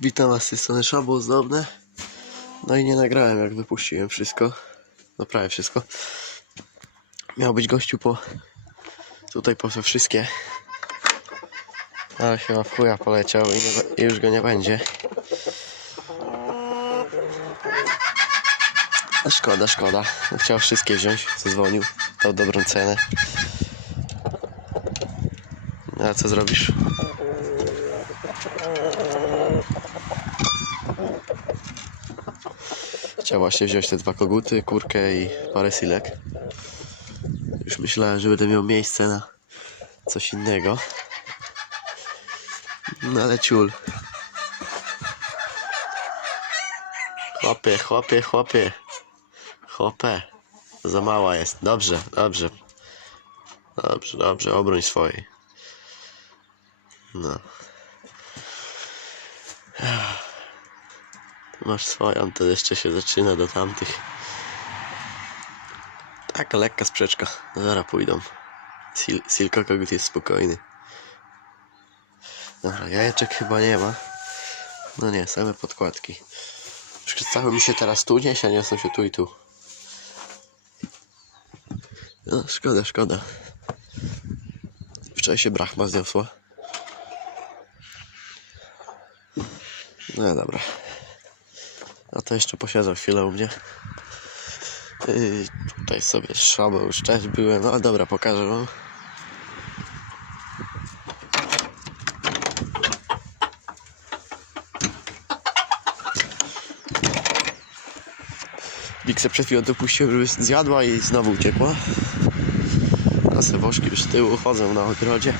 Witam was tej strony Szambo Ozdobne. No i nie nagrałem jak wypuściłem wszystko. No prawie wszystko. Miał być gościu po... Tutaj po wszystkie. Ale chyba w chuja poleciał i, nie, i już go nie będzie. Szkoda, szkoda. Chciał wszystkie wziąć, zadzwonił. Dał dobrą cenę. No, A co zrobisz? Chciał właśnie wziąć te dwa koguty, kurkę i parę silek. Już myślałem, że będę miał miejsce na coś innego. No ale ciul. Chłopie, chłopie, chłopie. Chłopie. Za mała jest. Dobrze, dobrze. Dobrze, dobrze, obroń swojej. No. Masz swoją, to jeszcze się zaczyna do tamtych. Taka lekka sprzeczka. Zaraz pójdą. Sil Silko kogut jest spokojny. Dobra, jajeczek chyba nie ma. No nie, same podkładki. Przystały mi się teraz tu nieść, a niosą się tu i tu. No, szkoda, szkoda. Wczoraj się brachma zniosła. No dobra. A to jeszcze posiedzę chwilę u mnie. Tutaj sobie szabę też byłem. No dobra, pokażę wam. Biksę przed chwilą dopuściłem, żeby zjadła i znowu uciekła. Teraz te wożki już z tyłu chodzą na ogrodzie.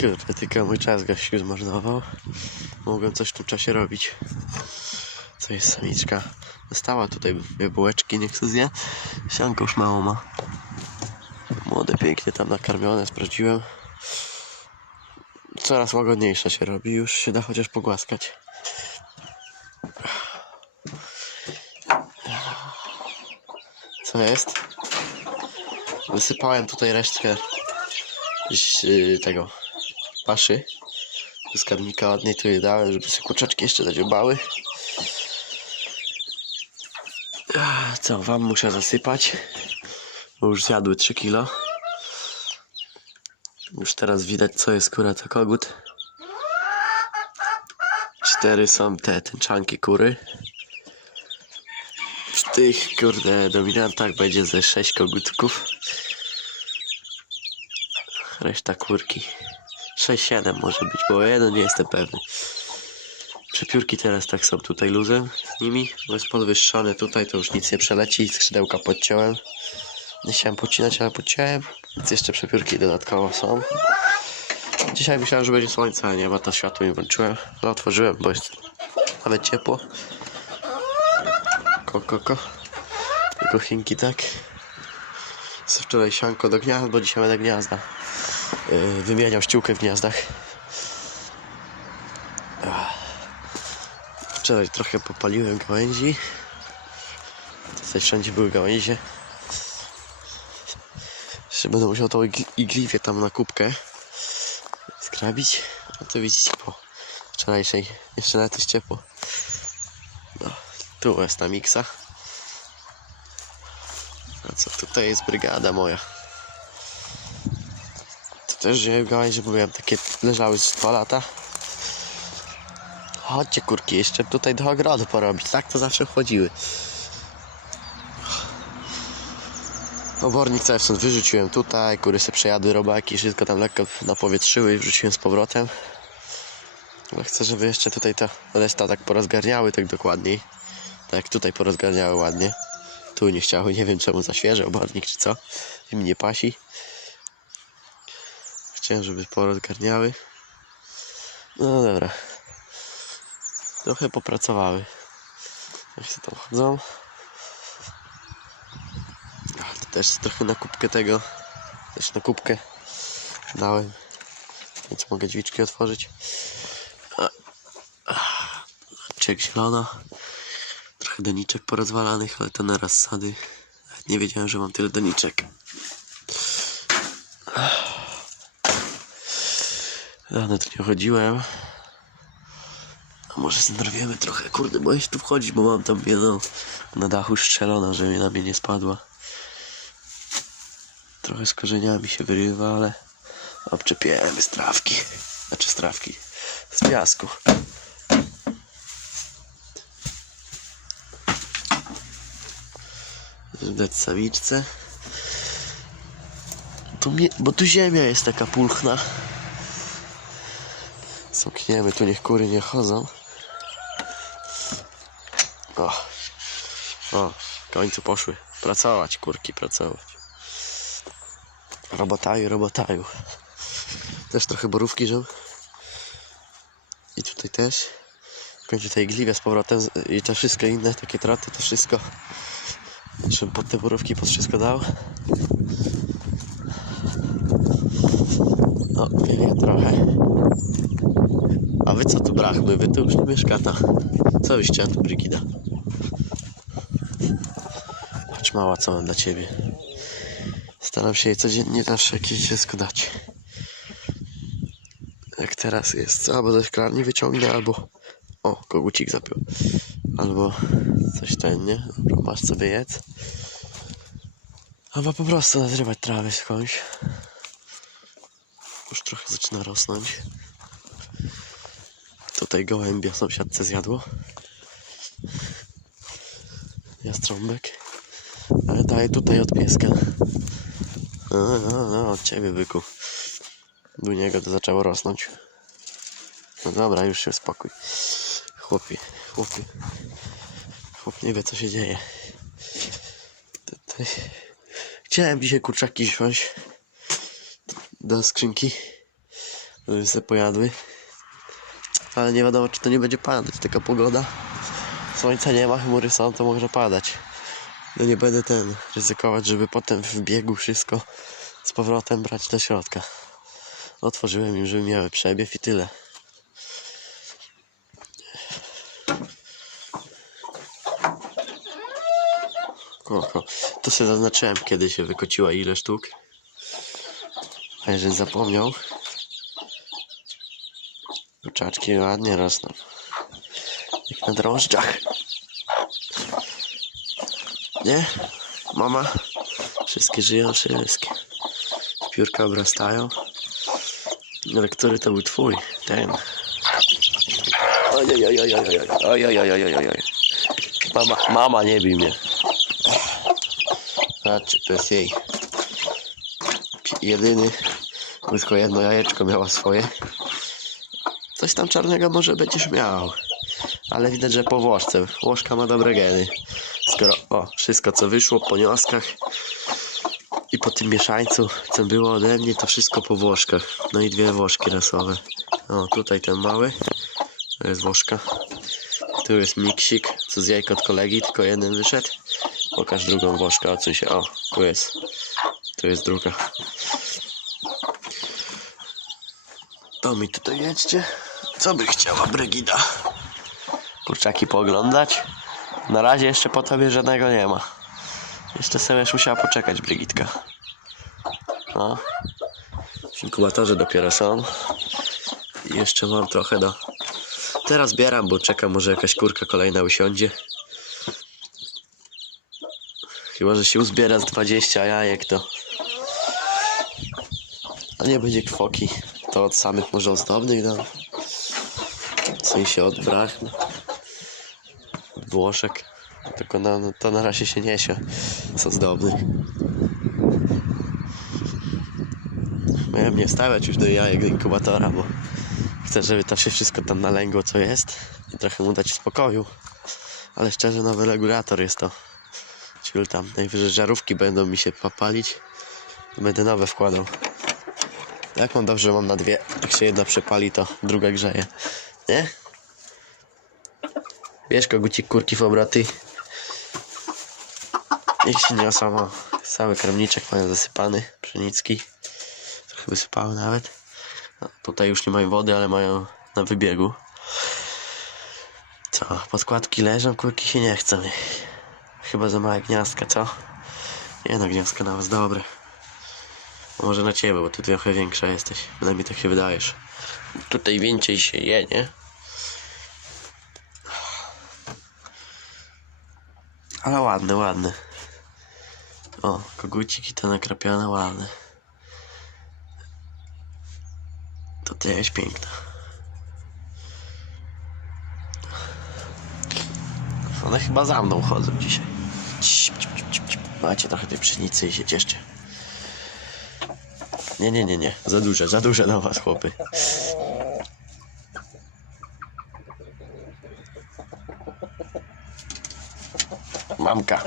Kurde, tylko mój czas gościu zmarnował. Mogłem coś w tym czasie robić. Co jest samiczka? Dostała tutaj dwie bułeczki, niech sobie zje. Sianko już mało ma. Młode, pięknie tam nakarmione, sprawdziłem. Coraz łagodniejsza się robi, już się da chociaż pogłaskać. Co jest? Wysypałem tutaj resztkę yy, tego paszy do skarbnika ładniej tu je dałem, żeby sobie kurczaczki jeszcze zadziobały. Ach, Co, wam muszę zasypać, bo już zjadły 3 kilo. Już teraz widać co jest kura to kogut. Cztery są te tęczanki kury. W tych kurde dominantach będzie ze 6 kogutków. Reszta kurki. 6-7 może być, bo jeden nie jestem pewny. Przepiórki teraz tak są tutaj luzem z nimi, bo jest podwyższone tutaj, to już nic nie przeleci, skrzydełka podciąłem. Nie chciałem pocinać, ale podciąłem, więc jeszcze przepiórki dodatkowo są. Dzisiaj myślałem, że będzie słońce, ale nie ma, to światło nie włączyłem, ale otworzyłem, bo jest nawet ciepło. Ko, ko, ko. Tylko chinki tak. Co wczoraj sianko do gniazda, bo dzisiaj będę gniazda wymieniał ściółkę w gniazdach. Ach. Wczoraj trochę popaliłem gałęzi. Tutaj wszędzie były gałęzie. Jeszcze będę musiał tą igli- igliwię tam na kubkę skrabić. A to widzicie po wczorajszej. Jeszcze nawet jest ciepło. No, tu jest ta miksa. A co tutaj jest brygada moja. Też wziąłem gałęzie, bo miałem takie leżały z dwa lata. Chodźcie kurki, jeszcze tutaj do ogrodu porobić. Tak to zawsze wchodziły. Obornik cały stąd wyrzuciłem tutaj, kury se przejadły robaki, wszystko tam lekko napowietrzyły i wrzuciłem z powrotem. Ale chcę, żeby jeszcze tutaj to reszta tak porozgarniały tak dokładniej. Tak jak tutaj porozgarniały ładnie. Tu nie chciały, nie wiem czemu za świeży obornik czy co. I nie pasi. Chciałem, żeby porozgarniały. No dobra. Trochę popracowały. Jak się tam chodzą. A, to też trochę na kubkę tego. Też na kubkę dałem. Więc mogę drzwiczki otworzyć. Czek zielona. Trochę doniczek porozwalanych, ale to na rozsady. Nawet nie wiedziałem, że mam tyle doniczek. Dawno tu nie chodziłem. A może zdrowiemy trochę, kurde, boję się tu wchodzić, bo mam tam jedną na dachu strzelona, żeby na mnie nie spadła. Trochę z korzeniami się wyrywa, ale obczepiemy z trawki. Znaczy z trawki, z piasku. Dać samiczce. Tu mnie, bo tu ziemia jest taka pulchna. Zamkniemy, tu niech kury nie chodzą. O, o, w końcu poszły pracować, kurki pracować. Robotaju, robotaju. Też trochę borówki żył. I tutaj też. W końcu tej gliwia z powrotem i te wszystkie inne takie traty, to wszystko. Żebym pod te borówki pod wszystko dał. O, wieje trochę. A wy co tu brachmy? Wy tu już nie mieszkata. Co chciała tu, Brygida? Chodź mała, co mam dla ciebie. Staram się jej codziennie zawsze jakieś dziecko dać. Jak teraz jest, albo ze szklarni wyciągnę, albo... O, kogucik zapiął. Albo coś ten, nie? Masz sobie jedz. Albo po prostu nazrywać trawy skądś. Już trochę zaczyna rosnąć. Tutaj gołębia sąsiadce zjadło. Jastrąbek. Ale daję tutaj od pieska. No, no, no, od ciebie byku. Do niego to zaczęło rosnąć. No dobra, już się spokój. Chłopie, chłopie. Chłop nie wie co się dzieje. Chciałem dzisiaj kurczaki wziąć do skrzynki, żeby sobie pojadły. Ale nie wiadomo, czy to nie będzie padać. Taka pogoda. Słońca nie ma, chmury są, to może padać. No nie będę ten ryzykować, żeby potem w biegu wszystko z powrotem brać do środka. Otworzyłem im, żeby miały przebiew i tyle. Oko. To sobie zaznaczyłem, kiedy się wykociła ile sztuk. A jeżeli zapomniał, Kurczaczki ładnie rosną. Jak na drążdżach. Nie? Mama? Wszystkie żyją, wszystkie. Piórka obrastają. Ale który to był twój? Ten. Ojej, ojej, ojej, ojej, ojej, ojej, ojej. Mama, mama, nie bij mnie. Patrz, to jest jej. Jedyny, tylko jedno jajeczko miała swoje. Coś tam czarnego może będziesz miał. Ale widać, że po Włoszce. Włoszka ma dobre geny. Skoro, o, wszystko co wyszło po nioskach i po tym mieszańcu, co było ode mnie, to wszystko po Włoszkach. No i dwie Włoszki rasowe. O, tutaj ten mały, to jest Włoszka. Tu jest miksik, co z jajka od kolegi, tylko jeden wyszedł. Pokaż drugą Włoszkę, odsuń się. O, tu jest. Tu jest druga. To mi tutaj jedźcie. Co by chciała Brygida? Kurczaki pooglądać? Na razie jeszcze po tobie żadnego nie ma. Jeszcze sobie musiała poczekać Brygidka. No. W inkubatorze dopiero są. I jeszcze mam trochę do... Teraz zbieram, bo czekam, może jakaś kurka kolejna usiądzie. Chyba, że się uzbiera z 20 jajek, to... A nie będzie kwoki. To od samych może ozdobnych dam. W sensie od brachm. Włoszek. Tylko na, no, to na razie się niesie z ozdobnych. Miałem nie stawiać już do jajek do inkubatora, bo chcę, żeby to się wszystko tam nalęgło co jest i trochę mu dać spokoju. Ale szczerze nowy regulator jest to. Czyli tam najwyżej żarówki będą mi się popalić. to Będę nowe wkładał. Jak mam dobrze, mam na dwie. Jak się jedna przepali, to druga grzeje. Nie? Wiesz, kogucik kurki w obroty. Niech się nie osama. Cały kremniczek mają zasypany, pszenicki. Trochę wysypały nawet. No, tutaj już nie mają wody, ale mają na wybiegu. Co? Podkładki leżą, kurki się nie chcą. Chyba za małe gniazdka, co? Nie no, gniazdka nawet dobre. A może na ciebie, bo ty trochę większa jesteś. Przynajmniej tak się wydajesz. Tutaj więcej się je, nie? Ale ładne, ładne. O, koguciki to nakrapiane, ładne. To też piękna. One chyba za mną chodzą dzisiaj. Macie trochę tej pszenicy i się cieszcie. Nie, nie, nie, nie. Za duże, za duże na was, chłopy. Mamka.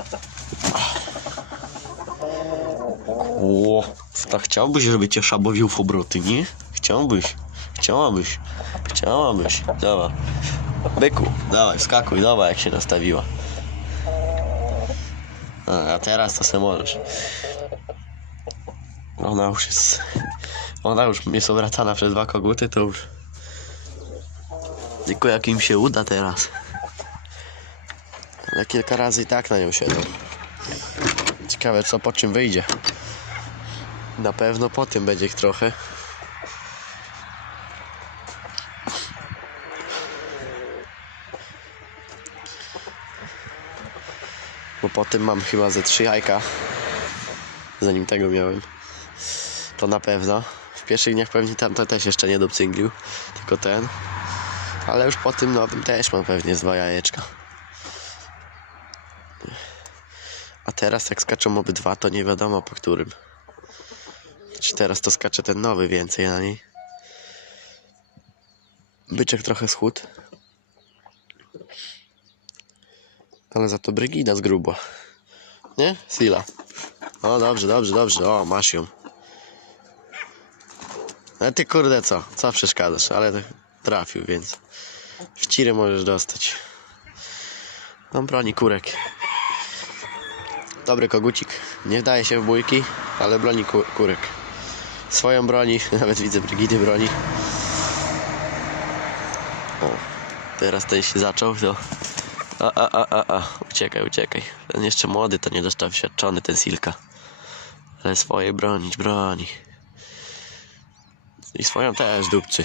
O, to chciałbyś, żeby cię szabowił w obroty, nie? Chciałbyś. Chciałabyś. Chciałabyś. Dobra. Byku, dawaj, skakuj, dawaj, jak się nastawiła. A, a teraz to se możesz. Ona już jest... Ona już jest obracana przez dwa koguty, to już... Tylko jak im się uda teraz. Ale kilka razy i tak na nią siedzą. Ciekawe co po czym wyjdzie. Na pewno po tym będzie ich trochę. Bo po tym mam chyba ze trzy jajka. Zanim tego miałem. To na pewno. W pierwszych dniach pewnie tamto też jeszcze nie dopcynglił. Tylko ten. Ale już po tym nowym też mam pewnie dwa jajeczka. A teraz jak skaczą obydwa, to nie wiadomo po którym. Czy teraz to skacze ten nowy więcej na niej. Byczek trochę schód. Ale za to Brygida zgrubła. Nie? Sila. O, dobrze, dobrze, dobrze. O, masz ją. Ale ty kurde co? Co przeszkadzasz? Ale trafił, więc w możesz dostać. Mam broni kurek. Dobry kogucik. Nie wdaje się w bójki, ale broni ku kurek. Swoją broni, nawet widzę Brygidy broni. O, teraz ten się zaczął, to... A, a, a, a, a, uciekaj, uciekaj. Ten jeszcze młody, to niedoświadczony, ten Silka. Ale swoje bronić, broni. I swoją też dupcy.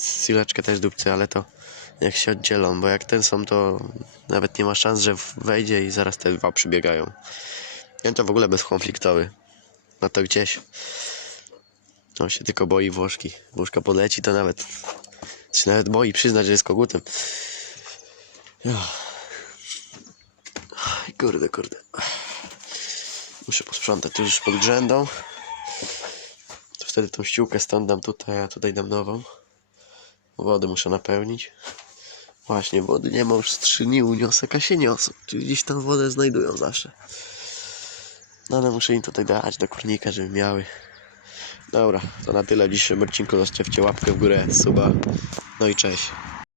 Sileczkę też dupcy, ale to jak się oddzielą, bo jak ten są, to nawet nie ma szans, że wejdzie i zaraz te dwa przybiegają. Ten to w ogóle bezkonfliktowy. No to gdzieś. On się tylko boi Włoszki. Włoszka podleci, to nawet się nawet boi przyznać, że jest kogutem. Ja. Aj, Kurde, kurde. Muszę posprzątać tu już pod grzędą. To wtedy tą ściółkę stąd dam tutaj, a tutaj dam nową. Wody muszę napełnić. Właśnie, wody nie ma już z trzy dni, uniosek, a się niosą. Czyli gdzieś tam wodę znajdują zawsze. No ale muszę im tutaj dać do kurnika, żeby miały. Dobra, to na tyle w dzisiejszym odcinku. Zostawcie łapkę w górę, suba. No i cześć.